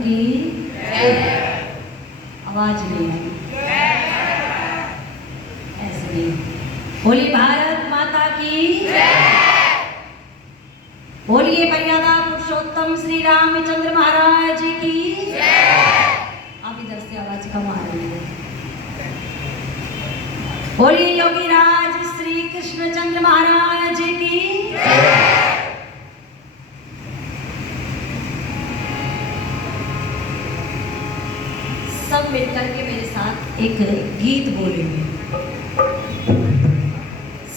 की आवाज नहीं आई। ऐसे नहीं। बोली भारत माता की, बोलिए मर्यादा पुरुषोत्तम श्री रामचंद्र महाराज की। आप इधर से आवाज कम आ रही है। बोलिए योगी राज श्री कृष्णचंद्र महाराज की। सब मिलकर के मेरे साथ एक गीत बोलेंगे।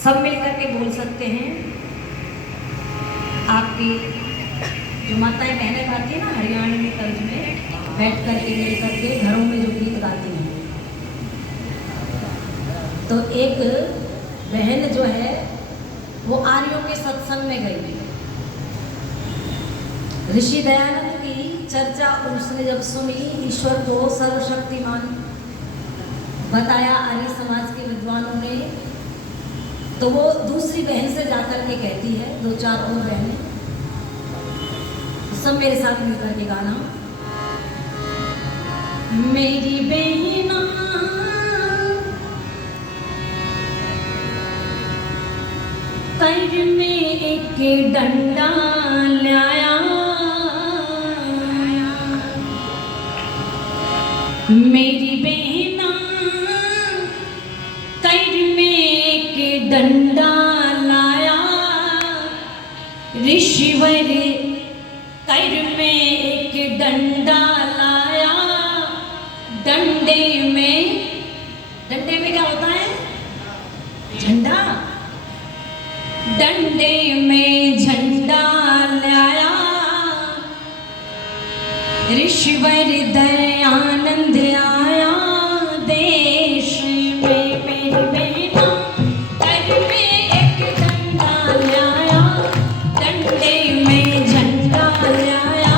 सब मिलकर के बोल सकते हैं। आपकी जो माताएं बहनें गाती है ना हरियाणवी तर्ज में, बैठ करके मिल करके घरों में जो गीत गाती हैं, तो एक बहन जो है वो आर्यों के सत्संग में गई। ऋषि दयानंद की चर्चा उसने जब सुनी, ईश्वर को सर्वशक्तिमान बताया आर्य समाज के विद्वानों ने, तो वो दूसरी बहन से जाकर के कहती है, दो चार और बहनें, सब मेरे साथ मिलकर के गाना। मेरी बहना कर में एक डंडा लाया, मेरी बहना कर में एक डंडा लाया, ऋषिवर कर में एक डंडा लाया, डंडे में क्या होता है? झंडा। डंडे में झंडा लाया, ऋषिवर दयानंद आया, देश में मेरी बहना कर में एक डंडा लाया, डंडे में झंडा लाया,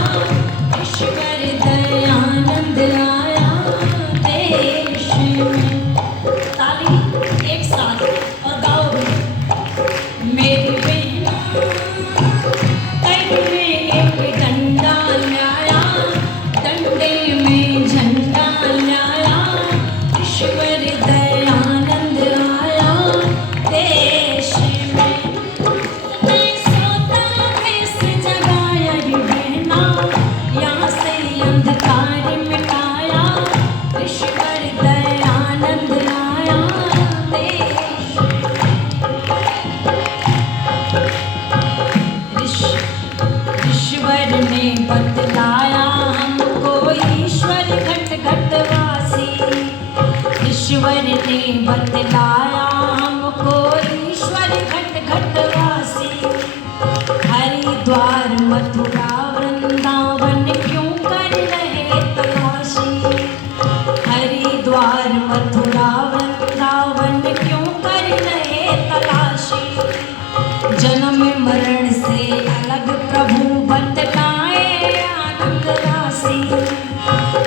ऋषिवर दयानंद आया, देश में। ताली एक साथ और गाओ। मेरी बहना कर में एक डंडा लाया, डंडे में झंडा लाया, ईश्वर दयानंद आया, देश में। मैं सोता किस जगाया रे बहना, यहाँ से अंधकार मिटाया, ईश्वर दयानंद आया, देश में। ईश्वर ने बतलाया हमको, ईश्वर घट घट वासी, ईश्वर ने बतलाया हमको, ईश्वर घट घट वासी। हरिद्वार मथुरा वृंदावन क्यों कर रहे तलाशी, हरिद्वार मथुरा वृंदावन क्यों कर रहे तलाशी। जन्म मरण से अलग प्रभु बतलाए आनंद राशि,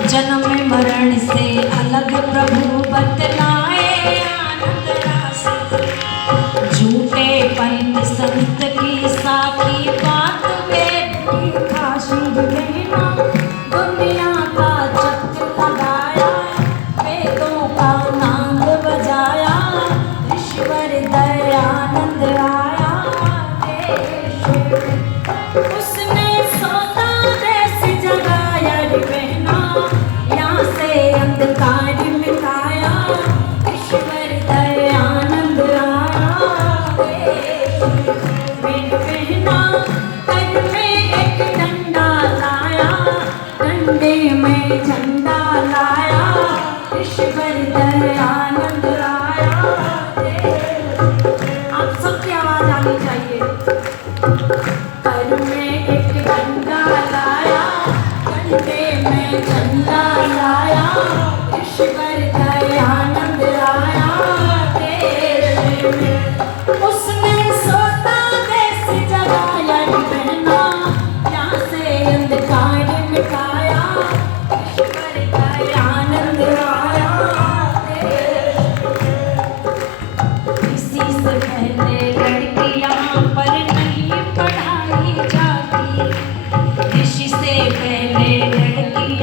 जन्म मरण से अलग प्रभु बतलाए आनंद राशि। झूठे पंत संत की साखी बात वेदी काशी बहना, दुनिया का चक्र लगाया, वेदों का नाम बजाया, ईश्वर दयानंद आया, देश में। उसने सोता देश जगाया रे बहना, यहाँ से अंधकार मिटाया, ईश्वर दयानंद आया, देश में। मेरी बहना कर में एक डंडा लाया, डंडे में झंडा लाया, ईश्वर दयानंद आया, देश में। आप सबकी आवाज आनी चाहिए। कर में एक डंडा लाया, डंडे में झंडा लाया, ईश्वर दयानंद आया, देश में। उसने सोता देश जगाया रे बहना, यहाँ से अंधकार मिटाया, ईश्वर दयानंद आया, देश में। इसी से पहले लड़की यहाँ पर नहीं पढ़ाई जाती, ऋषि से पहले लड़की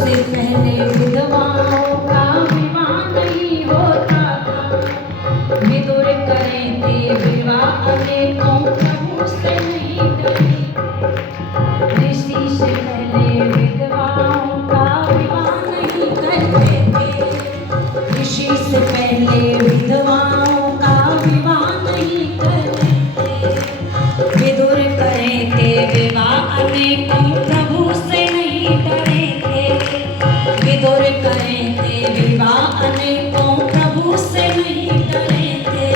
उससे पहले विधवाओं का विवाह नहीं होता था। विदुर करें थे विवाह अनेकों, प्रभु से नहीं डरे। ऋषि से पहले विधवाओं का विवाह नहीं करते थे। ऋषि से पहले विधवाओं का विवाह नहीं करते थे। विदुर करें थे विवाह अनेकों, प्रभु से नहीं डरे थे। विदुर करें थे विवाह अनेकों, प्रभु से नहीं डरे थे।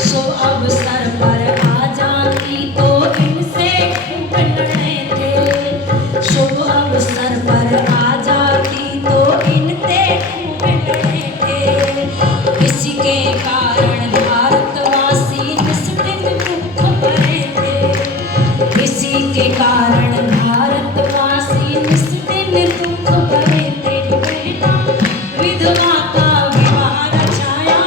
सो अवसर पर आ जाती तो इनसे खूब लड़े थे। शुभ अवसर पर आ जाती तो इनसे खूब लड़े थे। इसी के कारण भारतवासी निस्दिन दुख भरे थे। इसी के कारण भारतवासी निस्दिन दुख भरे थे। बहना विधवा का विवाह रचाया,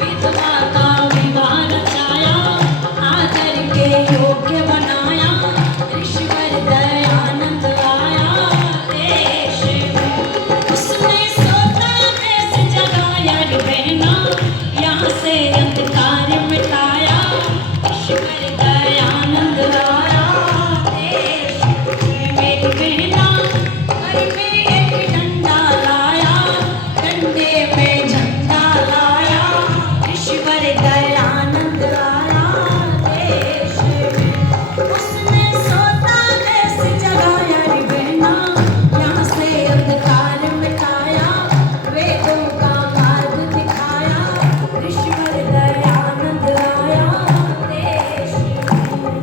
विधवा का विवाह रचाया, आदर के योग्य बनाया। ऋषिवर दयानंद आया देश में, उसने सोता देश जगाया रे बहना, यहाँ से अंधकार मिटाया। ऋषिवर दयानंद आया देश में, मेरी बहना घर में एक डंडा लाया, डंडे में झंडा लाया। ऋषिवर दयानंद आया देश में, उसने सोता देश जगाया रे बहना, यहाँ से अंधकार मिटाया। वेदों का मार्ग दिखाया। ऋषिवर दयानंद आया देश में।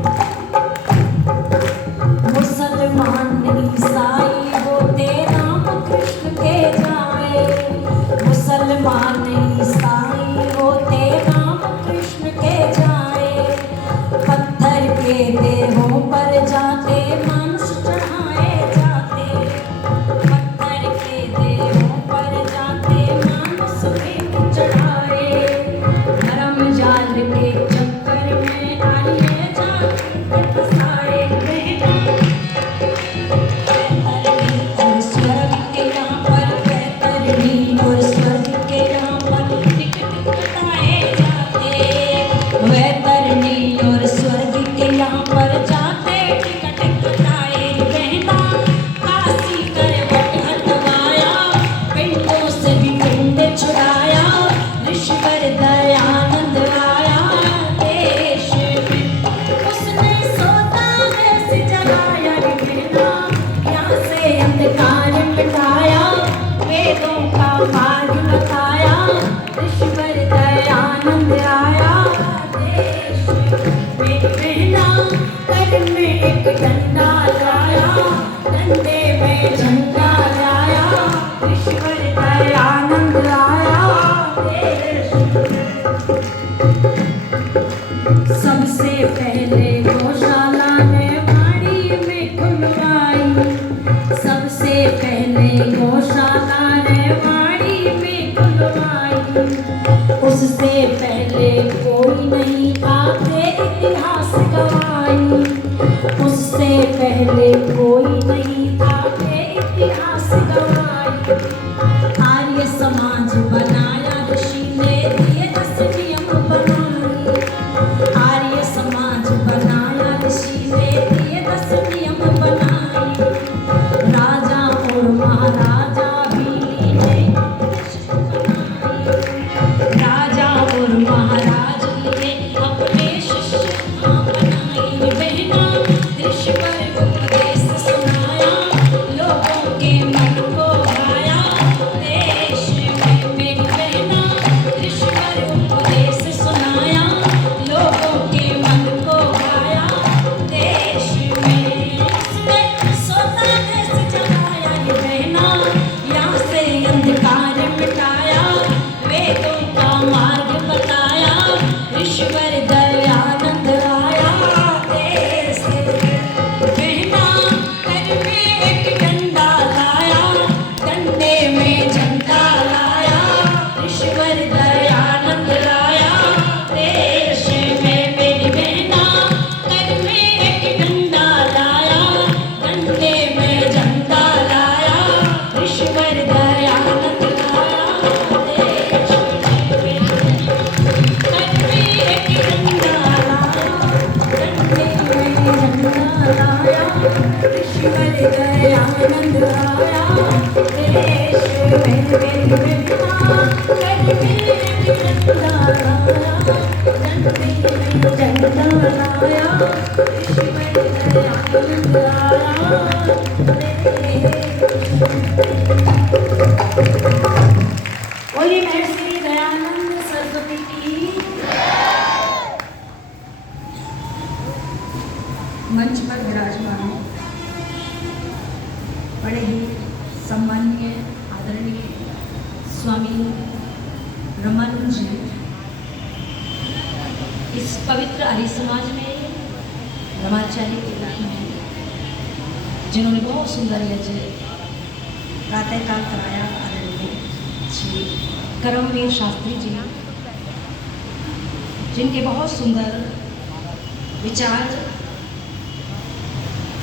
मुसलमान ईसाई होते राम कृष्ण के जाए। मुसलमान ईसाई होते राम कृष्ण के जाए। पत्थर के देहों पर जाते मानुष चढ़ाए जाते। पत्थर के देहों पर जाते मानुष भी चढ़ाए। धर्म जाल के चक्कर में आइए जाते फंसाए। और स्वर्ग के यहाँ पर वैतरणी, और स्वर्ग के यहाँ पर टिकट कटाए जाते। वैतरणी और स्वर्ग के यहाँ पर जाते टिकट कटाए। बहना काशी करवट हटवाया, पिंडों से भी पिंड छुड़ाया। ऋषिवर दयानंद आया देश में, उसने सोता देश जगाया रे बहना, यहाँ से अंधकार मिटाया। वेदों का मार्ग बताया। ऋषिवर दयानंद आया देश में, मेरी बहना घर में एक डंडा लाया, डंडे में झंडा लाया। ऋषिवर दयानंद आया देश में। सबसे पहले गौशाला ने वाड़ी में खुलवाई। सबसे पहले गौशाला ने वाड़ी में खुलवाई। उससे पहले कोई नहीं आके इतिहास गवाई। उससे पहले कोई नहीं आके इतिहास गवाई। आर्य समाज बनाया ऋषि ने, दिए 10 नियम बनाए। आर्य समाज बनाया ऋषि ने, दिए 10 नियम बनाए। राजा और महाराजा भी ने राजा और महाराज ने अपने शिष्य बनाए। बहना ऋषिवर उपदेश सुनाया, लोगों के मन को रंग आया बोलिए महर्षि दयानंद सरस्वती की। मंच पर विराजमान बड़े ही सम्माननीय आदरणीय स्वामी रामानंद जी इस पवित्र आर्य समाज में ब्रह्मचारी के नाम है, जिन्होंने बहुत सुंदर यज्ञ प्रातःकाल कराया। आदरणीय श्री करमवीर शास्त्री जी, जिनके बहुत सुंदर विचार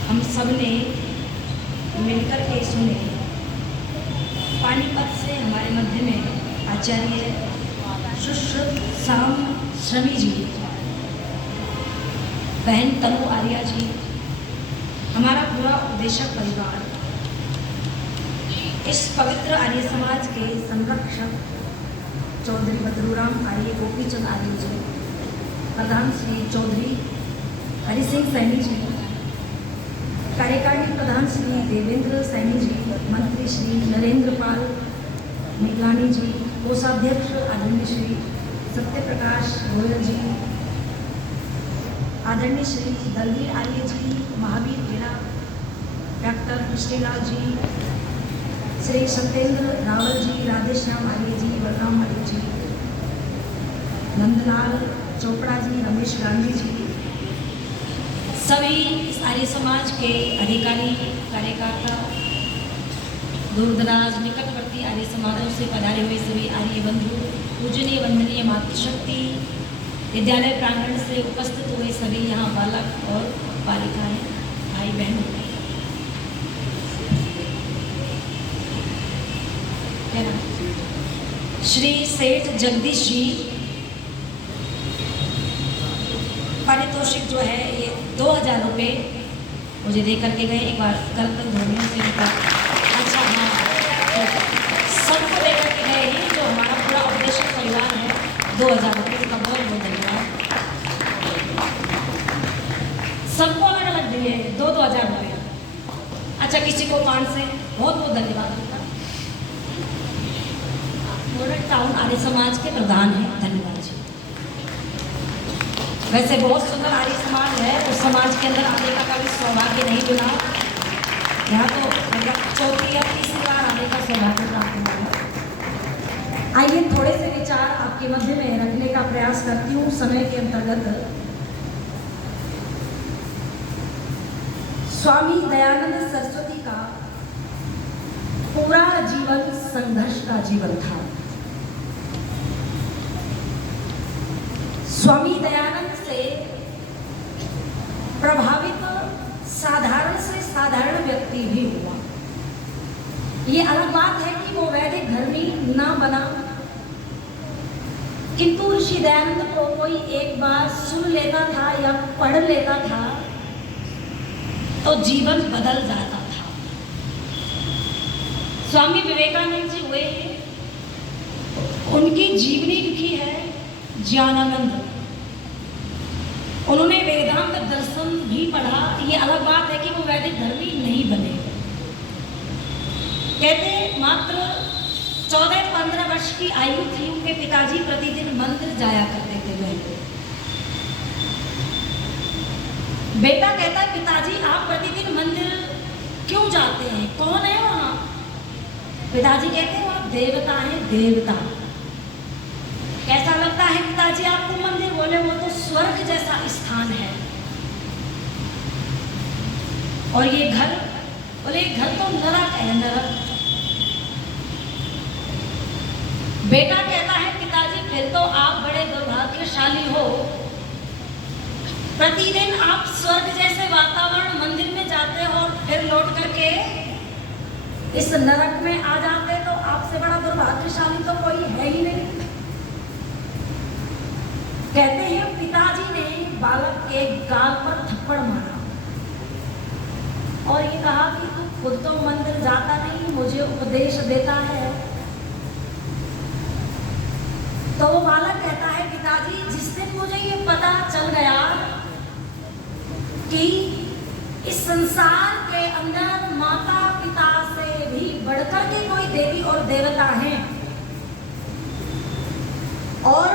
हम सब ने मिलकर के सुने। पानीपत से हमारे मध्य में आचार्य सुश्रुत शाम श्रमी जी, बहन तनु आर्या जी, हमारा पूरा उपदेशक परिवार, इस पवित्र आर्य समाज के संरक्षक चौधरी बदरूराम आर्य गोपीचंद आर्य जी, प्रधान श्री चौधरी हरि सिंह सैनी जी, कार्यकारिणी प्रधान श्री देवेंद्र सैनी जी, मंत्री श्री नरेंद्र पाल निगलानी जी, कोषाध्यक्ष आदरणीय श्री सत्य प्रकाश गोयल जी, आदरणीय श्री दलवीर आर्य जी, महावीर गेड़ा, डॉक्टर कृष्णलाल जी, श्री सत्येंद्र रावल जी, राधेश्याम आर्य जी, बलराम आर्य जी, नंदलाल चोपड़ा जी, रमेश गांधी जी, सभी इस आर्य समाज के अधिकारी कार्यकर्ता, दूरदराज निकटवर्ती आर्य समाजों से पधारे हुए सभी आर्य बंधु, पूजनीय वंदनीय मातृशक्ति, विद्यालय प्रांगण से उपस्थित हुए सभी यहाँ बालक और बालिकाएं, भाई बहनों, श्री सेठ जगदीश जी पारितोषिक जो है ये 2000 रुपये मुझे दे करके गए। एक बार करतल ध्वनियों से उनका अच्छा, हाँ, सबको दे करके गए हैं। जो हमारा पूरा उपदेशक परिवार है, 2000 रुपये का बहुत बहुत धन्यवाद। सबको अलग अलग दिए 2-2 हज़ार रुपये। अच्छा, किसी को 500, बहुत बहुत धन्यवाद। टाउन आर्य समाज के प्रधान हैं, धन्यवाद जी। वैसे बहुत सुंदर आर्य समाज है, उस समाज के अंदर आने का कभी सौभाग्य नहीं मिला। यहाँ तो मतलब चौथी या तीसरी बार आने का सौभाग्य प्राप्त हुआ। आइए थोड़े से विचार आपके मध्य में रखने का प्रयास करती हूँ समय के अंतर्गत। स्वामी दयानंद सरस्वती का पूरा जीवन संघर्ष का जीवन था। स्वामी दयानंद से प्रभावित साधारण से साधारण व्यक्ति भी हुआ। ये अलग बात है कि वो वैदिक धर्मी ना बना, किंतु ऋषि दयानंद को कोई एक बार सुन लेता था या पढ़ लेता था तो जीवन बदल जाता था। स्वामी विवेकानंद जी हुए, उनकी जीवनी लिखी है ज्ञानानंद। उन्होंने वेदांत दर्शन भी पढ़ा। ये अलग बात है कि वो वैदिक धर्मी नहीं बने। कहते मात्र 14-15 वर्ष की आयु थी, उनके पिताजी प्रतिदिन मंदिर जाया करते थे। बेटा कहता है, पिताजी आप प्रतिदिन मंदिर क्यों जाते हैं, कौन है वहां? पिताजी कहते हैं वहां देवता है, देवता। कैसा लगता है पिताजी आपको मंदिर? बोले वो तो स्वर्ग जैसा स्थान है। और ये घर? बोले घर तो नरक है, नरक। बेटा कहता है, पिताजी फिर तो आप बड़े दुर्भाग्यशाली हो, प्रतिदिन आप स्वर्ग जैसे वातावरण मंदिर में जाते हो और फिर लौट करके इस नरक में आ जाते, तो आपसे बड़ा दुर्भाग्यशाली तो कोई है ही नहीं। कहते हैं पिताजी ने बालक के गाल पर थप्पड़ मारा और ये कहा कि तू खुद तो मंदिर जाता नहीं, मुझे उपदेश देता है। तो वो बालक कहता है, पिताजी जिस दिन मुझे ये पता चल गया कि इस संसार के अंदर माता पिता से भी बढ़कर के कोई देवी और देवता हैं, और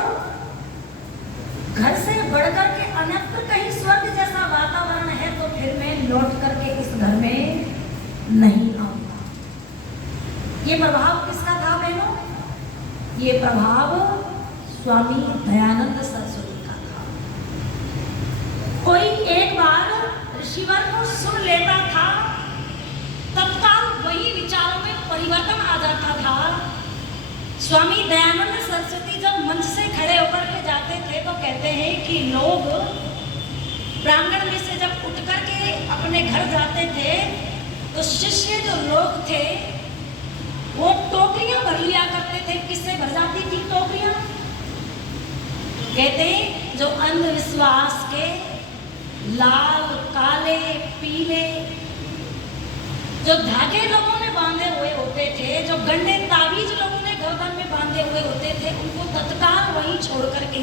घर से बढ़कर के अन्यत्र कहीं स्वर्ग जैसा वातावरण है, तो फिर मैं लौट करके इस घर में नहीं आऊंगा। ये प्रभाव किसका था बहनों? ये प्रभाव स्वामी दयानंद सरस्वती का था। कोई एक बार ऋषिवर को सुन लेता था, तत्काल वही विचारों में परिवर्तन आ जाता था। स्वामी दयानंद सरस्वती जब मंच से खड़े होकर के जाते थे तो कहते हैं कि लोग प्रांगण में से जब उठ करके अपने घर जाते थे तो शिष्य जो लोग थे वो टोकरियां भर लिया करते थे। किससे भर जाती थी टोकरियां? कहते जो अंधविश्वास के लाल काले पीले जो धागे लोगों ने बांधे हुए होते थे, जो गंडे ताबीज लोगों ने गर्दन में बांधे हुए होते थे, उनको तत्काल वहीं छोड़ करके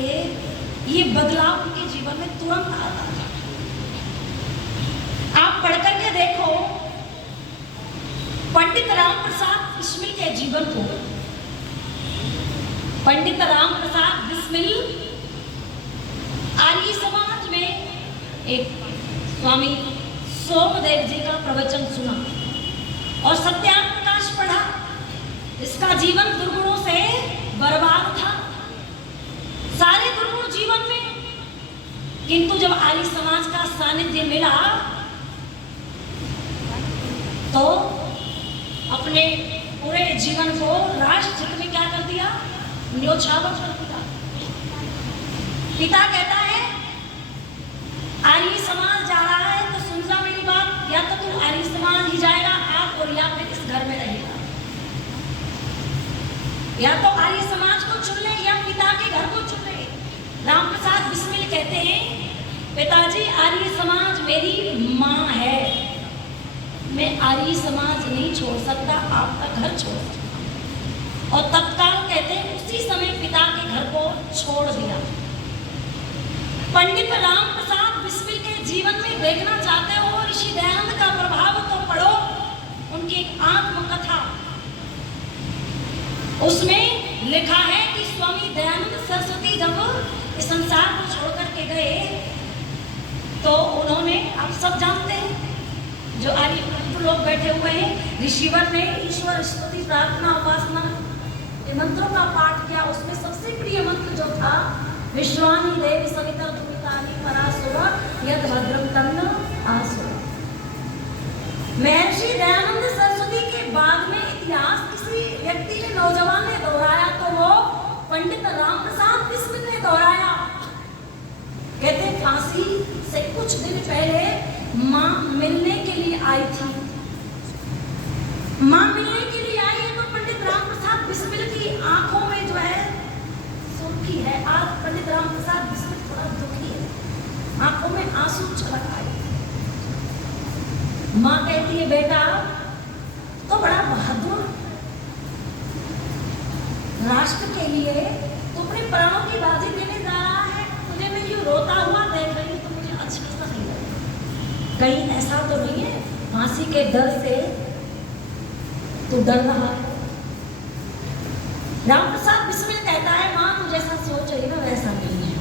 ये बदलाव उनके जीवन में तुरंत आता था। आप पढ़ करके देखो पंडित राम प्रसाद बिस्मिल के जीवन को। पंडित राम प्रसाद बिस्मिल आर्य समाज में एक स्वामी सोमदेव जी का प्रवचन सुना और सत्यार्थ प्रकाश पढ़ा। इसका जीवन दुर्गुणों से बर्बाद था, सारे दुर्गुण जीवन में। किंतु जब आर्य समाज का सानिध्य मिला तो अपने पूरे जीवन को राष्ट्र हित में क्या कर दिया? न्योछावर कर दिया। पिता कहता है आर्य समाज जा रहा है तो सुन जा मेरी बात, या तो तू आर्य समाज ही जाएगा आप, और या फिर इस घर में रहेगा। या तो आर्य समाज को चुन ले या पिता के घर को चुन ले। राम प्रसाद बिस्मिल कहते हैं पिताजी आर्य समाज मेरी माँ है, मैं आर्य समाज नहीं छोड़ सकता, आपका घर छोड़ सकता। और तत्काल कहते हैं उसी समय पिता के घर को छोड़ दिया। पंडित राम प्रसाद बिस्मिल के जीवन में देखना चाहते हो ऋषि दयानंद का प्रभाव तो पढ़ो उनकी एक आत्मकथा। उसमें लिखा है कि स्वामी दयानंद सरस्वती जब इस संसार को छोड़ करके गए तो उन्होंने, आप सब जानते हैं जो आर्य लोग बैठे हुए हैं, ऋषिवर ने ईश्वर स्तुति प्रार्थना उपासना ये मंत्रों का पाठ किया। उसमें सबसे प्रिय मंत्र जो था विश्वानि देवी सविता दुमितानि परासुरा यद भद्रम तन्न आसुरा। महर्षि दयानंद सरस्वती के बाद में इतिहास किसी व्यक्ति ने, नौजवान ने दोहराया तो वो पंडित राम प्रसाद बिस्मिल ने दोहराया। कहते फांसी से कुछ दिन पहले माँ मिलने के लिए आई थी। माँ मिलने के लिए आई है तो पंडित राम प्रसाद बिस्मिल की आंखों में जो है सुर्खी है। आज पंडित राम प्रसाद बिस्मिल थोड़ा दुखी है, आंखों में आंसू छलक आए। माँ कहती है बेटा तो बड़ा बहादुर, राष्ट्र के लिए तो अपने प्राणों की बाजी देने जा रहा है, तुझे मैं यूं रोता हुआ देख रही हूँ तो मुझे अच्छा सा नहीं लगा। कहीं ऐसा तो नहीं है फांसी के डर से तो डर रहा है? राम प्रसाद बिस्मिल कहता है माँ तू जैसा सोच रही ना वैसा नहीं है।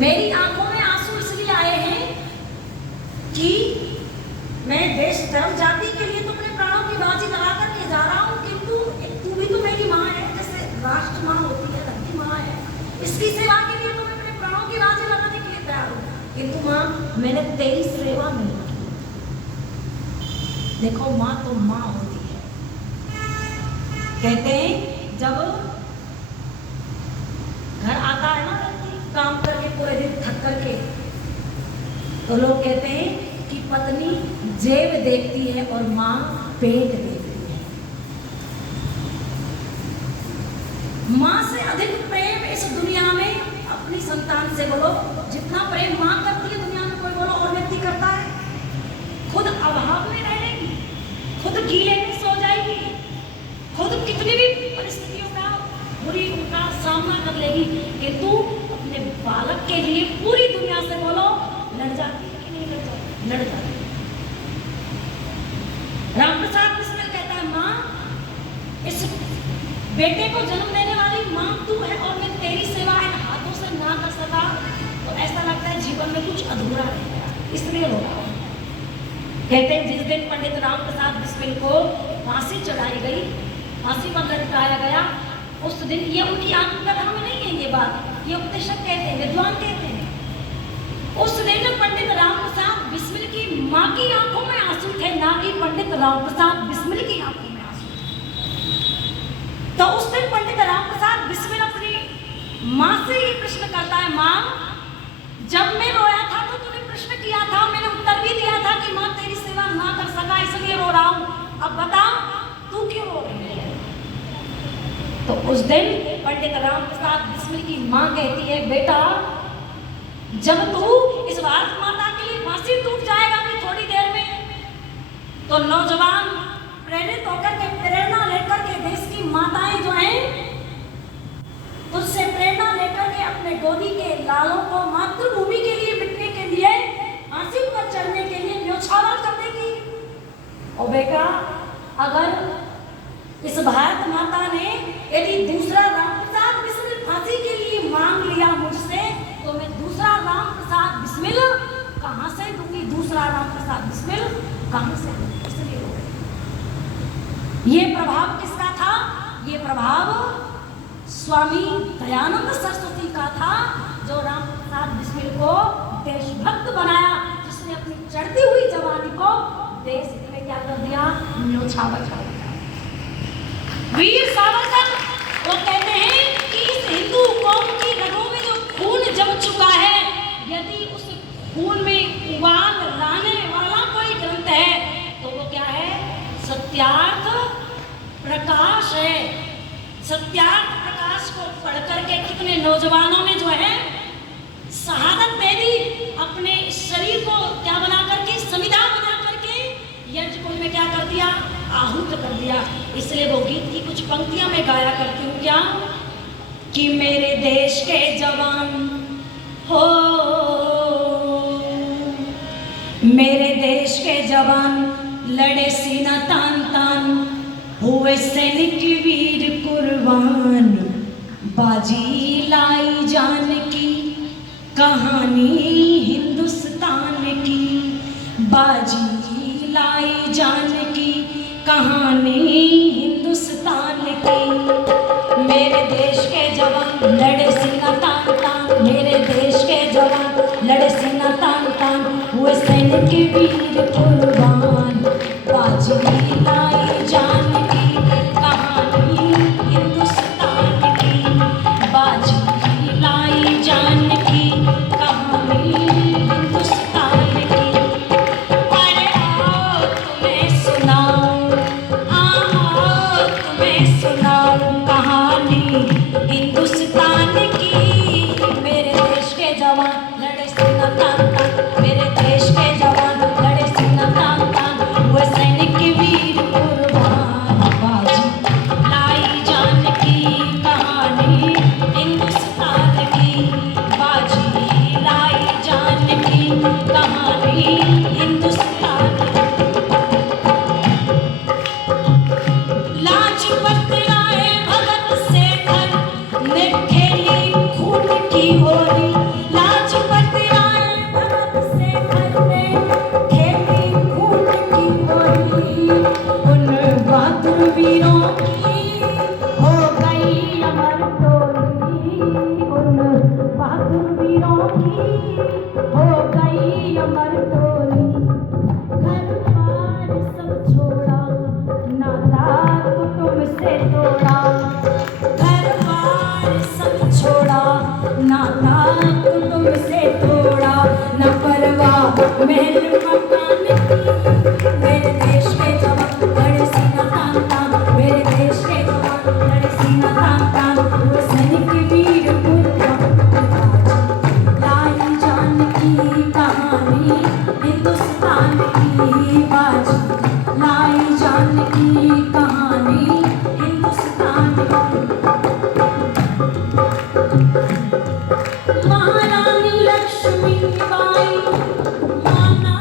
मेरी आंखों में आंसू इसलिए आए हैं कि मैं देश धर्म जाति के लिए तो अपने प्राणों की बाजी लगा करके जा रहा हूँ, किंतु तू भी तो मेरी माँ है, जैसे राष्ट्र माँ होती है, धरती माँ है, इसकी सेवा के लिए तो मैं अपने प्राणों की बाजी लगाने के लिए तैयार हूँ। किंतु माँ मैंने तेरी सेवा नहीं की। देखो माँ तो माँ होती है। कहते हैं जब घर आता है ना व्यक्ति काम करके पूरे दिन थक करके, तो लोग कहते हैं कि पत्नी जेब देखती है और माँ पेट देखती है। माँ से अधिक प्रेम इस दुनिया में अपनी संतान से बोलो, जितना प्रेम माँ करती है दुनिया में कोई बोलो और व्यक्ति करता है। खुद अभाव में रह लेगी, खुद गीले में सो जाएगी, खुद कितनी भी परिस्थितियों का बुरी उनका सामना कर लेगी, किंतु अपने बालक के लिए पूरी दुनिया से बोलो लड़ जाती है। लड़ जाते। रामप्रसाद बिस्मिल कहता है, माँ, इस बेटे को जन्म देने वाली माँ तू है और मैं तेरी सेवा इन हाथों से ना कर सका तो ऐसा लगता है जीवन में कुछ अधूरा रह गया, इसलिए रो रहा हूं। कहते हैं जिस दिन पंडित रामप्रसाद बिस्मिल को फांसी चढ़ाई गई, फांसी पर लटकाया गया, उस दिन, ये उनकी आत्मकथा में नहीं है ये बात, ये उपदेशक कहते हैं, विद्वान कहते हैं, उस दिन पंडित रामप्रसाद बिस्मिल की माँ की आंखों में आंसू थे, ना कि पंडित रामप्रसाद बिस्मिल की आंखों में आंसू थे। तो उस दिन पंडित रामप्रसाद बिस्मिल अपनी माँ से ये प्रश्न करता है, माँ, जब मैं रोया था तो तूने प्रश्न किया था, मैंने उत्तर भी दिया था कि माँ तेरी सेवा ना कर सका इसलिए रो रहा हूं, अब बता तू क्यों रो रही है। तो उस दिन पंडित रामप्रसाद बिस्मिल की माँ कहती है, बेटा, जब तू इस भारत माता के लिए फांसी टूट जाएगा अभी थोड़ी देर में, तो नौजवान प्रेरित होकर के, प्रेरणा लेकर के, देश की माताएं जो हैं तुझसे प्रेरणा लेकर के अपने गोदी के लालों को मातृभूमि के लिए मिटने के लिए, फांसी पर चढ़ने के लिए न्योछावर कर देगी। और बेटा, अगर इस भारत माता ने यदि दूसरा रामप्रसाद बिस्मिल फांसी के लिए मांग लिया मुझसे, तो मैं दूसरा रामप्रसाद बिस्मिल कहां से दूंगी, दूसरा रामप्रसाद बिस्मिल कहां से दूंगी, इसलिए ये प्रभाव किसका था? ये प्रभाव स्वामी दयानंद सरस्वती का था, जो रामप्रसाद बिस्मिल को देशभक्त बनाया, जिसने अपनी चढ़ती हुई जवानी को देश में क्या कर दिया, न्योछावर कर दिया। वीर सावरकर वो कहते हैं कि इस हिंदू कौम की रगों में जो खून जम चुका है, यदि उस खून में उबाल लाने वाला कोई ग्रंथ है तो वो क्या है? सत्यार्थ प्रकाश है। सत्यार्थ प्रकाश को पढ़ करके कितने नौजवानों ने जो है शहादत दे दी, अपने शरीर को क्या बना करके, संविदा बना करके यज्ञ कुंड में क्या कर दिया, आहूत कर दिया। इसलिए वो गीत की कुछ पंक्तियां मैं गाया करती हूँ, क्या कि मेरे देश के जवान हो, मेरे देश के जवान लड़े सीना तान तान, हुए सैनिक वीर कुर्बान, बाजी लाई जान की कहानी हिंदुस्तान की, बाजी लाई जान की कहानी हिंदुस्तान की। मेरे देश के जवान लड़े सीना तान तान, मेरे देश के जवान लड़े सीना तान तान, हुए सैनिक वीर कुर्बान, बाजी लाई जान की कहानी हिंदुस्तान की, बाजी लाई जान की कहानी हिंदुस्तान की। अरे आओ तुम्हें सुनाऊं, आओ तुम्हें सुनाऊं कहानी हिंदुस्तान की। मेरे देश के जवान लड़े सीना तान तान, मेरे देश के जवान लड़े सीना तान तान, हुए सैनिक वीर कुर्बान, बाजी लाई जान की कहानी हिंदुस्तान की, बाजी लाई जान की कहानी हिंदुस्तान की। लाजपत राय भगत शेखर ने खेली खून की होली, लाजपत राय भगत शेखर ने खेली खून की होली, उन बहादुर वीरों की हो गई अमर टोली, उन बहादुर वीरों की हो गई अमर टोली। घर बार सब छोड़ा, नाता कुटुंब से तोड़ा, घर बार सब छोड़ा, नाता कुटुंब से तोड़ा, न परवाह महल मकान की। मेरे देश के जवान लड़े सीना तान तान, मेरे देश के जवान लड़े सीना तान तान, हुए सैनिक वीर कुर्बान, लाई जान की कहानी हिंदुस्तान की, बाजी लाई जान की कहानी हिंदुस्तान की। महारानी लक्ष्मीबाई माना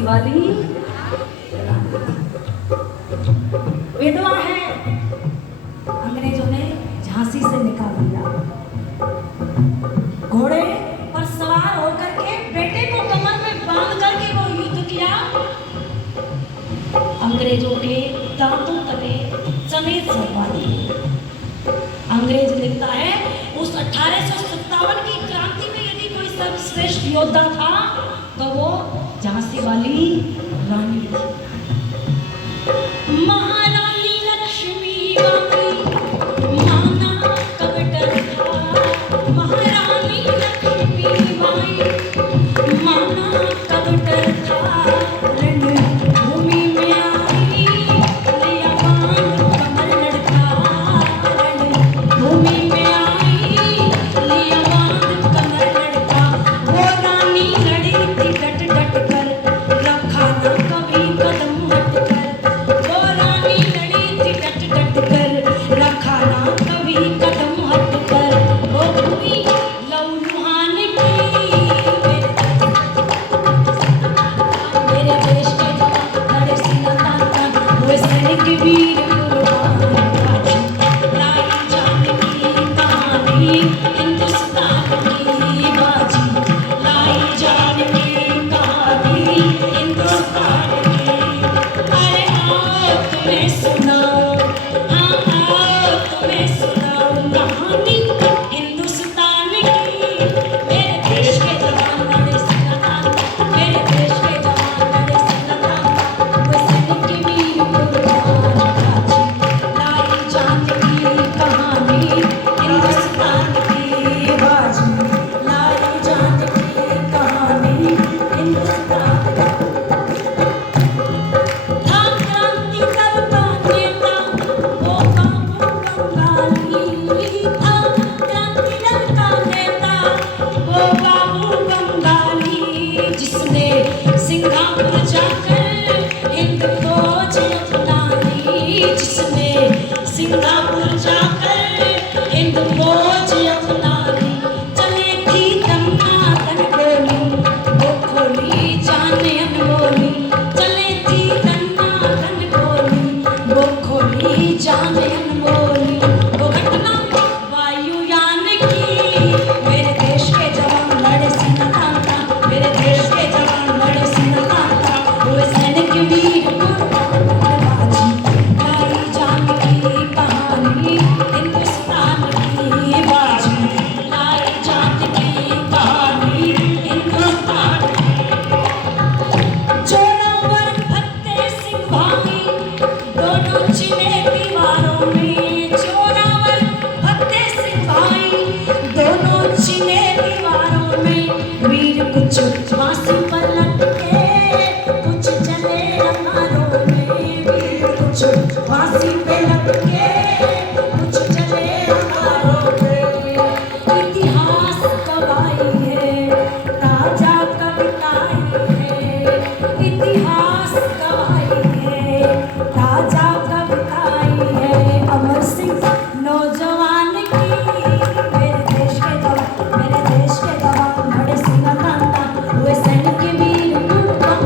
झांसी वाली विधवा है, अंग्रेजों ने झांसी से निकाल दिया। घोड़े पर सवार होकर के बेटे को कमर में बांध करके वो युद्ध किया। अंग्रेजों के दांतों तले समेत सरवा दिए। अंग्रेज लिखता है उस 1857 की क्रांति में यदि कोई सर्वश्रेष्ठ योद्धा था तो वो झांसी वाली रानी थी। महारानी लक्ष्मीबाई माना कब डर था, महारानी लक्ष्मीबाई माना कब डर था, रणभूमि में आई लिया बांध कमर लड़का, रणभूमि में आई लिया बांध कमर लड़का, वो रानी लड़ी थी डट डट कर, रखा न कभी कदम हट कर, वो रानी लड़ी थी डट डट कर, रखा न कभी कदम हट कर, वो भूमि लहू लुहान की, मेरे देश के जवान लड़े सीना तान तान, हुए सैनिक वीर कुर्बान, लाई जान की कहानी हिंदुस्तान की बाजी, लाई जान की कहानी हिंदुस्तान की। अरे आओ तुम्हें सुनाओ, हाँ आओ तुम्हें सुनाओ कहानी हिंदुस्तान की, मेरे देश के जवान लड़े सीना तान, मेरे देश के जवान लड़े सीना तान, वो सैनिक वीर कुर्बान, लाई जान की कहानी हिंदुस्तान की बाजी, लाई जान की कहानी हिंदुस्तान था। क्रांति दल का नेता वो बाबू बंगाली था, क्रांति दल का नेता वो बाबू बंगाली, जिसने सिंगापुर जाकर हिंद फौज अपनाई, जिसने सिंगापुर जाकर हिंद फौज अपनाई, चले थी दन्नादन गोली वो खोली जाने अनमोली, चले थी दन्नादन गोली वो खोली जाने अनमोली, वो घटना वायुयान की, मेरे देश के जवान लड़े सीना तान तान, मेरे देश के जवान लड़े सीना तान तान, हुए सैनिक वीर कुर्बान, बाजी लाई जान की कहानी हिंदुस्तान की बाजी, लाई जान की कहानी हिंदुस्तान की। जोरावर फतेह सिंह भागी दोनों चिने दीवारों में, जोरावर फतेह सिंह भाई दोनों चिने दीवारों में, वीर कुछ फांसी पर लटके कुछ चले अंगारों में, वीर कुछ फांसी पे लटके कुछ चले अंगारों में। इतिहास गवाही है ताजा कविताएं है, इतिहास गवाही है ताजा कविताएं है, अमर सिंह नौजवान की, मेरे देश के जवान, मेरे देश के जवान लड़े सीना तान तान, हुए सैनिक वीर कुर्बान,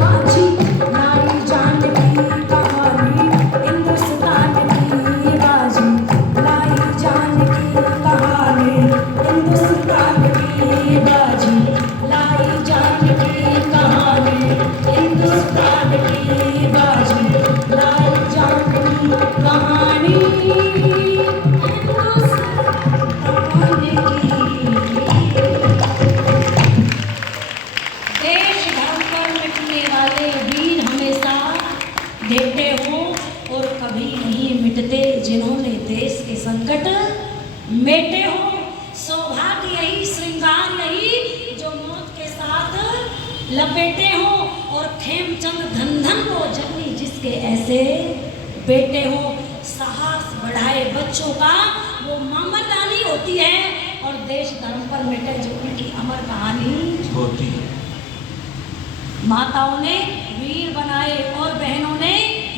बाजी लाई जान की कहानी हिंदुस्तान की बाजी, लाई जान की कहानी हिंदुस्तान की बाजी, लाई जान की कहानी हिंदुस्तान की बाजी, लाई जान की कहानी देश धर्म पर मिटने वाले वीर हमेशा देते हो और कभी नहीं मिटते, जिन्होंने देश के संकट मेटे हो। सौभाग्य यही, श्रृंगार यही जो मौत के साथ लपेटे हो, और खेमचंद धन धन को जगनी जिसके ऐसे बेटे हो। साहस बढ़ाए बच्चों का वो मामरदानी होती है, और देश धर्म पर मिटे जो उनकी अमर कहानी होती है। माताओं ने वीर बनाए और बहनों ने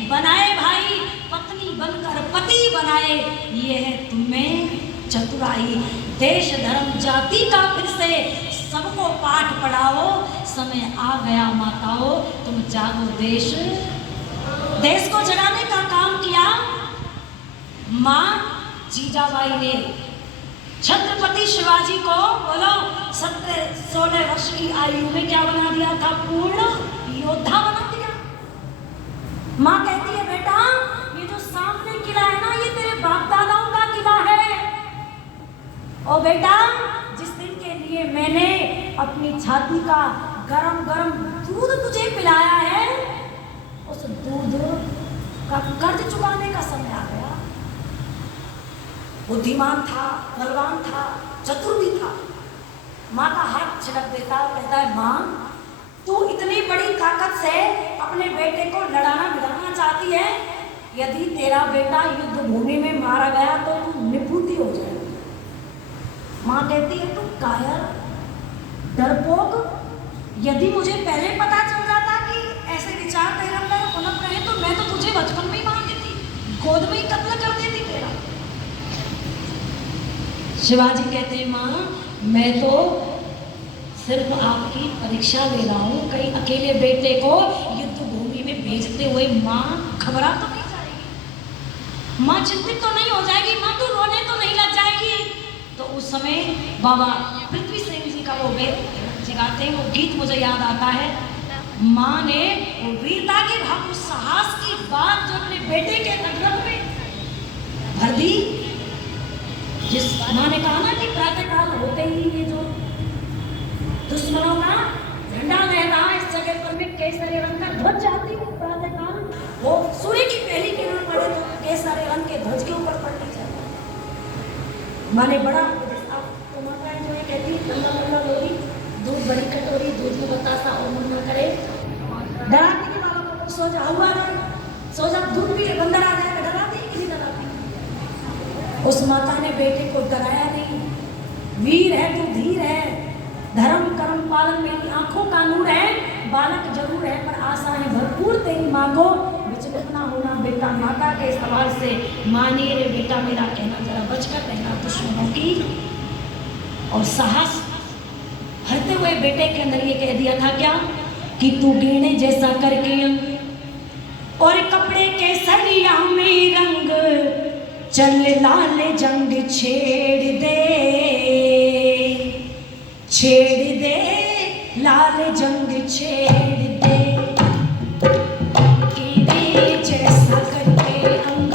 बनाए भाई, पत्नी बनकर पति बनाए, ये है तुम्हें चतुराई। देश धर्म जाति का फिर से सबको पाठ पढ़ाओ, समय आ गया माताओं, तुम जागो देश। देश को जगाने का काम किया माँ जीजाबाई ने। छत्रपति शिवाजी को बोलो 16 वर्ष की आयु में क्या बना दिया था? पूर्ण योद्धा बना दिया। माँ कहती है बेटा ये जो सामने किला है ना, ये तेरे बाप दादाओं का किला है। ओ बेटा, जिस दिन के लिए मैंने अपनी छाती का गरम गरम दूध तुझे पिलाया है, उस दूध का कर्ज चुकाने का समय आ गया। बुद्धिमान था, बलवान था, चतुर भी था। माँ का हाथ छिड़क देता, कहता है माँ तू इतनी बड़ी ताकत से अपने बेटे को लड़ाना भिड़ाना चाहती है, यदि तेरा बेटा युद्ध भूमि में मारा गया तो तू निपुति हो जाएगी। माँ कहती है तू कायर, डरपोक, यदि मुझे पहले पता चल जाता कि ऐसे विचार तेरे अंदर पनप रहे तो मैं तो तुझे बचपन में ही मार देती, गोद में ही कत्ल कर देती तेरा। शिवाजी कहते हैं माँ मैं तो सिर्फ आपकी परीक्षा ले रहा हूँ, कहीं अकेले बेटे को युद्ध भूमि में भेजते हुए माँ घबरा तो नहीं जाएगी, माँ चिंतित तो नहीं हो जाएगी, माँ तू रोने तो नहीं लग जाएगी। तो उस समय बाबा पृथ्वी सेन जी का वो वेद गाते हैं, वो गीत मुझे याद आता है। माँ ने वो वीरता के भाव, उस साहस की बात जो अपने बेटे के नगरक में भर दी। जिस माँ ने कहा ना कि प्रातःकाल होते ही ये जो दुश्मनों का झंडा लहरा इस जगह पर में केसरी रंग का ध्वज जाती है प्रातःकाल, वो सूर्य की पहली किरण पड़े तो केसरी रंग के ध्वज के ऊपर पड़नी चाहिए। माँ ने बड़ा तो माता जो है कहती है तल्ला तल्ला लोरी, दूध बड़ी कटोरी, दूध में बतासा और मन न करे, डराती थी बाबा को, सो जा हुआ रहे, सो जा, दूध भी बंदर आ जाएगा, डराती है कि नहीं डराती? उस माता ने बेटे को डराया नहीं। वीर है तू, धीर है, धर्म कर्म पालन मेरी आंखों का नूर है, बालक जरूर है पर आशा है भरपूर तेरी माँ को, विचलित ना होना बेटा। माता के सवाल से मानिए रे बेटा मेरा कहना, जरा बचकर रहना दुश्मनों की। और साहस भरते हुए बेटे के अंदर ये कह दिया था क्या कि तू गिरने जैसा करके अंग और कपड़े के सरिया में रंग, चल लाल जंग छेड़ दे, छेड़ दे लाल जंग छेड़ दे, कीड़े जैसा करके अंग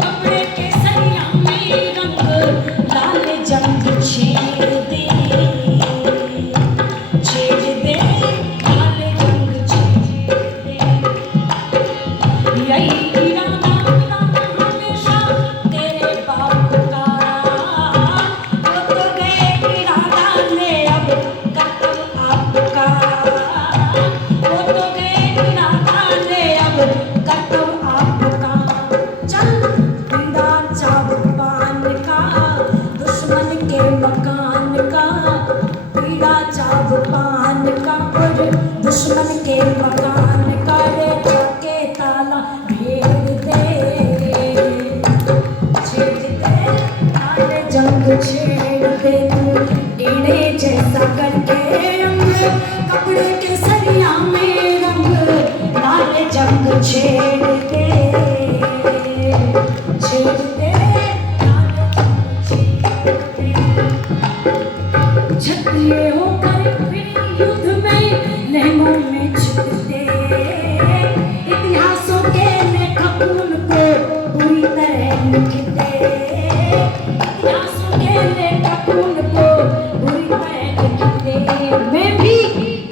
कपड़े के सरिया में रंग, लाल जंग छेड़ दे, छेड़ दे लाल जंग छेड़ दे। यही दुश्मन के मकान का रे जाके ताला भेड़ दे, छेड़ दे लाल जंग छेड़ दे, ईड़े जैसा करके रंग कपड़े के सरिया में रंग, लाल जंग छेड़ दे, छेड़ दे लाल जंग छेड़ दे। क्षत्रिय होकर फिर युद्ध में लहंगों में छिपते, इतिहासों के लेखकून को बुरी तरह लिखते, इतिहासों के लेखकून को बुरी तरह लिखते। मैं भी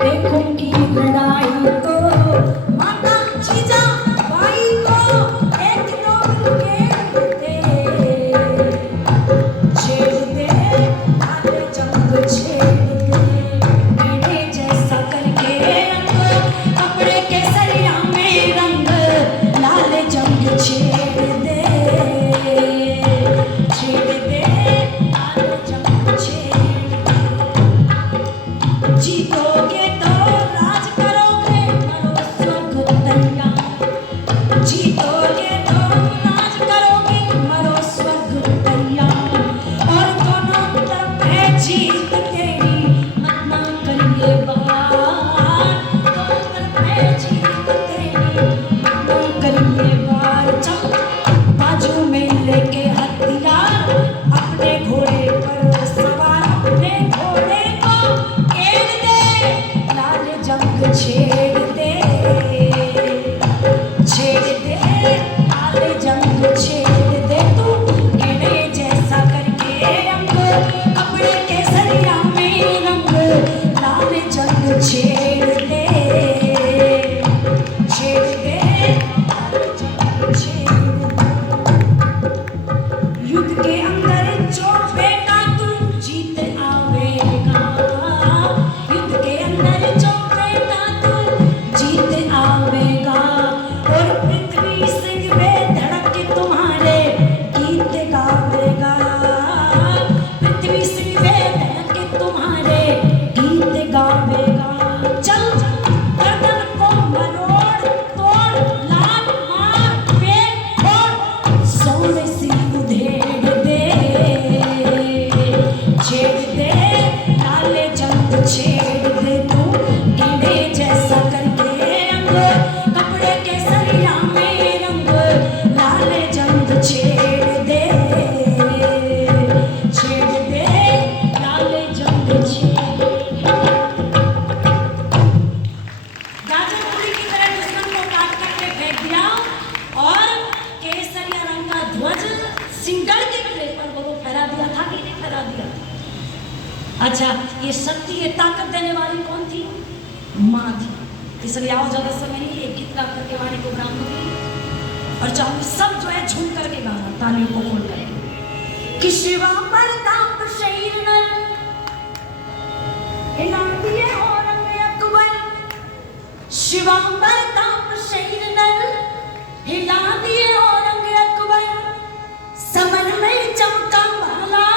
देखूंगी लड़ाई को, माता जीजाबाई को एक डोल के दे, छेड़ दे लाल जंग छेड़ दे, कीड़े जैसा करके कपड़े के सरिया में रंग, लाल जंग छेड़ दे, छेड़ दे लाल जंग छेड़ दे। जीतोगे तो राज करोगे मरो स्वर्ग तैया, जीतोगे तो राज करोगे मरो स्वर्ग तैया, और दोनों तरफ है जीत तेरी मत ना करिए बात, छेड़ दे, छेड़ दे, काले जंग छेड़ दे तू गिरे जैसा करके अंग, कपड़े के सरिया में रंग लाल जंग छेड़ दे, छेड़ दे, काले जंग छेड़ दे। युद्ध के अंदर जो बेटा तू जीत आवेगा, युद्ध के अंदर जो बेटा तू जीत आवेगा, और पृथ्वी सिंह बेधड़क तुम्हारे गीत गावेगा, पृथ्वी सिंह बेधड़क तुम्हारे गीत गावेगा। चल गर्दन को मरोड़ तोड़ लात मार पेट फोड़, सोने सी उधेड़ दे, छेड़ दे, लाले जंग छेड़ दे तू गिरे जैसा करके अंग, कपड़े के सरिया में रंग लाले जंग छेड़ दे, छेड़ दे, लाले जंग छेड़ दे। गाजर पूरी की तरह दुश्मन को काट करके फेंक दिया और केसरिया रंग का ध्वज सिंगड़ के किले पर वो फहरा दिया था कि नहीं फहरा दिया था? अच्छा, ये शक्ति, ये ताकत देने वाली कौन थी? माँ थी। इसलिए आओ ज्यादा समय नहीं, एक गीत गा करके वाणी को विराम दूंगी और चाहूंगी सब जो है झूम करके गाना, तालियों को खोल कर कि शिवा प्रताप शहीद नर हिला दिए औरंग अकबर, शिवा प्रताप शहीद नर हिला दिए औरंग अकबर, समर में चमका भाला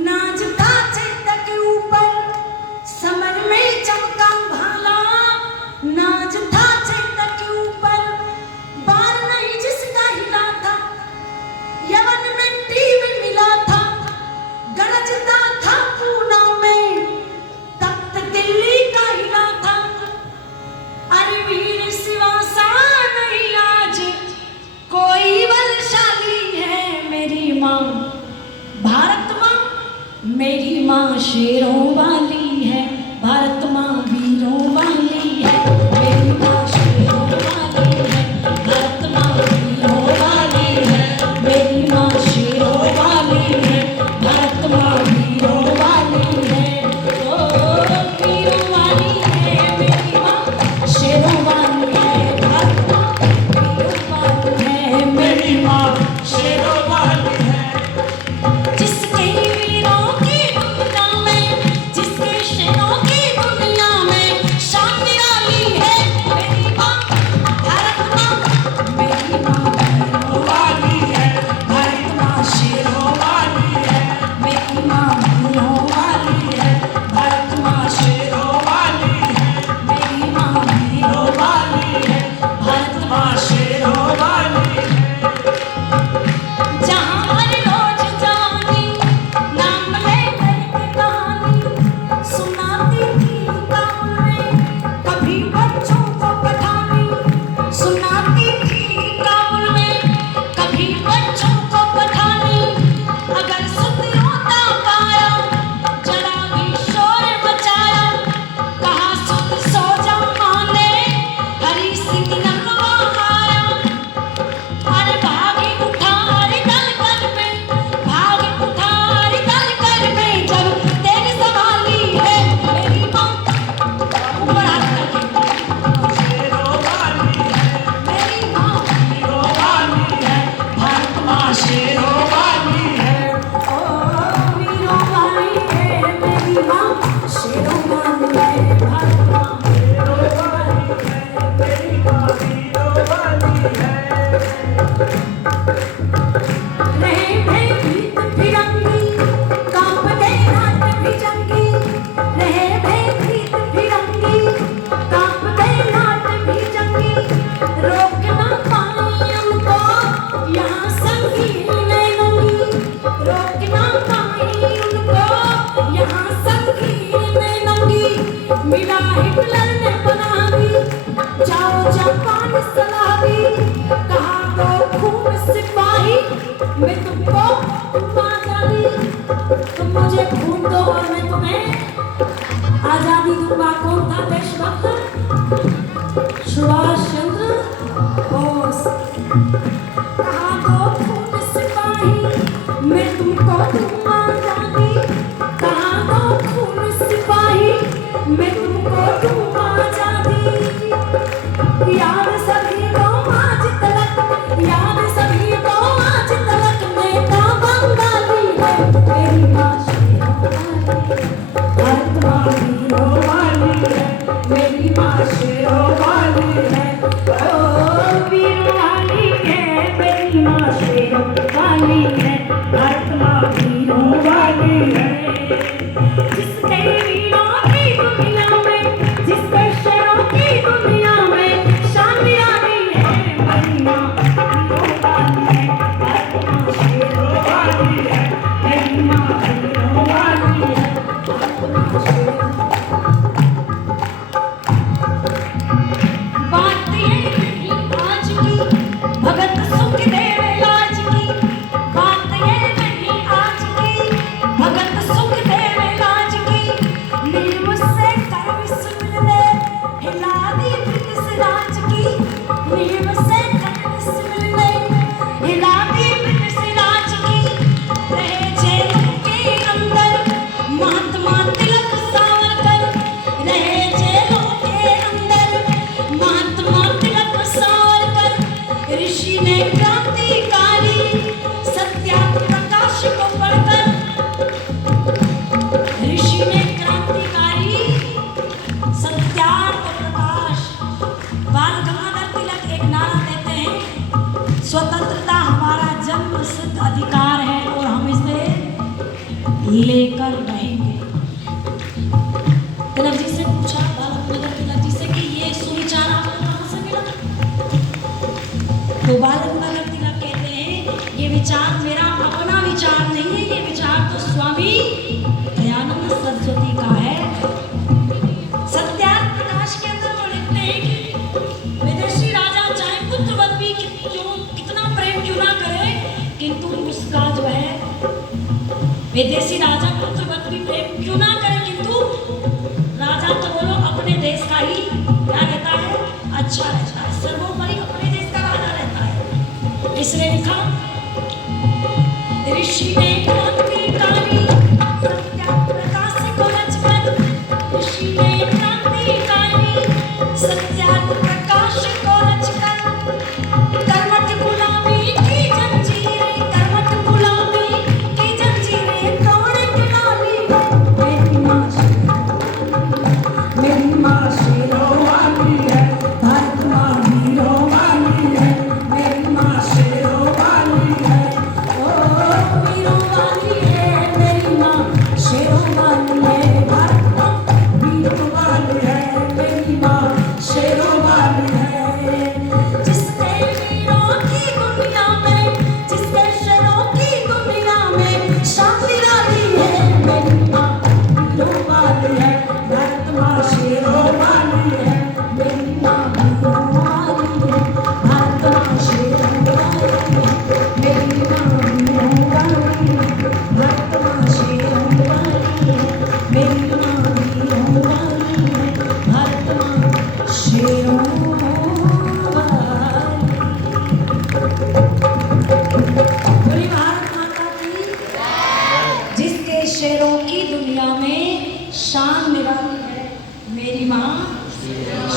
नाच था चैत्य के ऊपर, समर में चमका भाला नाच था चैत्य के ऊपर, बार नहीं जिसका हिला था यवन में टीम मिला था, गरजता था पूना में तख्त दिल्ली का हिला था, अरे वीर शिवा सा नहीं आज कोई बलशाली है, मेरी माँ भारत माँ, मेरी माँ शेरों वाली है, भारत माँ वीरों वाली है, मेरी माँ शेरों वाली है, भारत माँ वीरों वाली है, मेरी माँ शेरों वाली है, भारत माँ वीरों वाली है, ओ वीरों वाली है, मेरी माँ शेरों वाली है, भारत माँ वीरों वाली है, मेरी माँ शेरों वाली है। जिसके वीरों की दुनिया में, जिसके शेरों की दुनिया में शान निराली है, मेरी माँ भारत माँ, मेरी माँ वीरों वाली है, भारत माँ शेरों वाली है, मेरी माँ वीरों वाली है, भारत माँ शेरों वाली है, मेरी माँ वीरों वाली है, भारत माँ शेरों वाली है। जहाँ हर रोज जानी नाम लेकर के कहानी सुनाती थी गाँव में, कभी बच्चों को पठानी सुनाती थी गाँव में, कभी बच्चों को पठानी, अगर सुध होता पाया जरा भी शोर मचाया, कहा सुध सो जा माने हरी सिंह नलवा आया, अरे भागी उठारी दल कर में, भागी उठारी दल कर में, जब तेरी संभाली है मेरी माँ, ऊपर हाथ करके शेरों वाली है, मेरी माँ वीरों वाली है, भारत माँ शेरों वाली है, ओ वीरों वाली है, मेरी माँ शेरों वाली है, भारत माँ शेरों वाली है, मेरी माँ वीरों वाली है। रहे भयभीत फिरंगी कांपते हाथ भिजंगी, रहे भयभीत फिरंगी कांपते हाथ भिजंगी, रोक ना पाई उनको यहाँ संगीन नंगी, रोक ना पाई उनको यहाँ संगीन नंगी, मिला हिटलर ने बना दी जाओ जापान सलाह दी, कहा दो खून सिपाही मैं तुमको तुम आजादी, तुम मुझे खून दो और मैं तुम्हें आजादी दूंगा। कौन था देशभक्त? सुभाष चंद्र बोस। कहा दो खून सिपाही मैं तुमको दूंगा आजादी, कहा दो खून सिपाही मैं तुमको दूंगा आजादी। याद सभी को आज तलक, याद सभी को आज तलक नेता बंगाली है, मेरी माँ भारत माँ वीरों वाली है, मेरी माँ शेरों वाली है, ओ वीरों वाली है, मेरी माँ शेरों वाली है, भारत माँ वीरों वाली है। जिसके वीरों की दुनिया में, जिसके शेरों की दुनिया में शान निराली है, मेरी माँ वीरों वाली है, भारत माँ शेरों वाली है, मेरी माँ वीरों वाली है, भारत माँ शेरों। बात ये नहीं आज की भगत सुखदेव लाज की, बात ये नहीं आज की भगत सुखदेव लाज की। नींव से कर विस्मिले हिला दी ब्रिटिश राज की, नींव से कर विस्मिले हिला दी ब्रिटिश राज की। रहे जेलों के अंदर महात्मा तिलक सावरकर, रहे जेलों के अंदर महात्मा तिलक सावरकर। ऋषि ने क्रांतिकारी सत्याप्रकाश को पढ़कर, ऋषि ने क्रांतिकारी सत्याप्रकाश। बाल गंगाधर तिलक एक नारा देते हैं, स्वतंत्रता हमारा जन्म सिद्ध अधिकार है और हम इसे लेकर रहेंगे। तिलक जी से पूछा बाल गंगाधर तिलक जी से कि ये सुविचार आपको कहाँ से मिला? तो बाल गंगाधर तिलक कहते हैं ये विचार मेरा अपना विचार नहीं है, ये विचार तो स्वामी दयानंद सरस्वती का है। सत्याप्रकाश के अंदर वो लिखते हैं कि विदेशी राजा चाहे पुत्रवत भी कितना प्रेम क्यों ना करे, किंतु उसका जो है विदेशी राजा पुत्रवत भी प्रेम क्यों ना करे, किंतु राजा तो बोलो अपने देश का ही क्या रहता है, अच्छा रहता है, सर्वोपरि अपने देश का राजा रहता है। इसने लिखा ऋषि ने क्रांतिकारी सत्याप्रकाश को रचकर, ऋषि ने क्रांतिकारी सत्याप्रकाश को रचकर। कर्मठ गुलामी की जंजीरें, कर्मठ गुलामी की जंजीरें तोड़ के डाली। मेरी माँ मेरी माँ शेरों वाली है, भारत माँ वीरों वाली है, मेरी माँ शेरों वाली है, ओ वीरों वाली है, मेरी माँ शेरों वाली है, भारत माँ वीरों वाली है, मेरी माँ शेरों वाली है। जिसके वीरों की दुनिया में, जिसके शेरों की दुनिया में शान निराली है, मेरी माँ वीरों वाली है, भारत माँ शेरों वाली है, मेरी माँ वीरों वाली है, भारत माँ शेरों वाली है, मेरी माँ वीरों वाली है, भारत माँ शेरों वाली है, मेरी माँ वीरों वाली है, भारत माँ शेरों वाली। बोली भारत माता की, जिसके शेरों की दुनिया में शान निराली है, मेरी माँ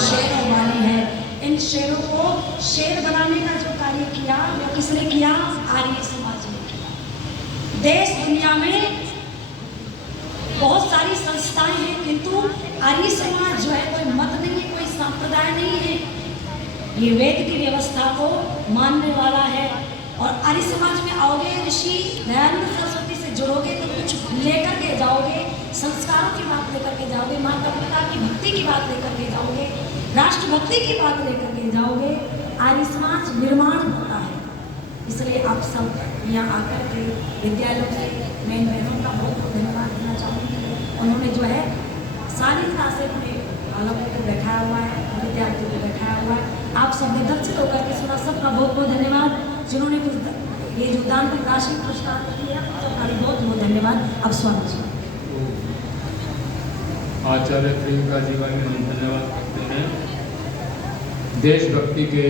शेरों वाली है। इन शेरों को शेर बनाने का जो कार्य किया वो किसने किया? आर्य समाज ने किया। देश दुनिया में बहुत सारी संस्थाएं हैं, किंतु आर्य समाज जो है कोई मत नहीं है, कोई संप्रदाय नहीं है, ये वेद की व्यवस्था को मानने वाला है। और आर्य समाज में आओगे, ऋषि दयानंद सरस्वती से जुड़ोगे तो कुछ लेकर के जाओगे, संस्कारों की बात लेकर के जाओगे, माता पिता की भक्ति की बात लेकर के जाओगे, राष्ट्रभक्ति की बात लेकर के जाओगे। आर्य समाज निर्माण होता है। इसलिए आप सब यहाँ आकर के विद्यालयों से मैं इन बहनों का बहुत बहुत धन्यवाद देना चाहूँगी। उन्होंने जो है सारी तरह से अपने बालकों को बैठाया हुआ है, विद्यार्थियों को बैठाया हुआ है। आप सब विदर्शित होकर के सुना, सबका बहुत बहुत धन्यवाद। जिन्होंने ये जो दान की राशि पुरस्कार किया, सबका भी बहुत बहुत धन्यवाद। अब स्वागत है। आचार्य प्रियंका जी का भी हम धन्यवाद करते हैं। देशभक्ति के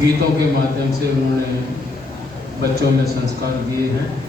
गीतों के माध्यम से उन्होंने बच्चों में संस्कार दिए हैं।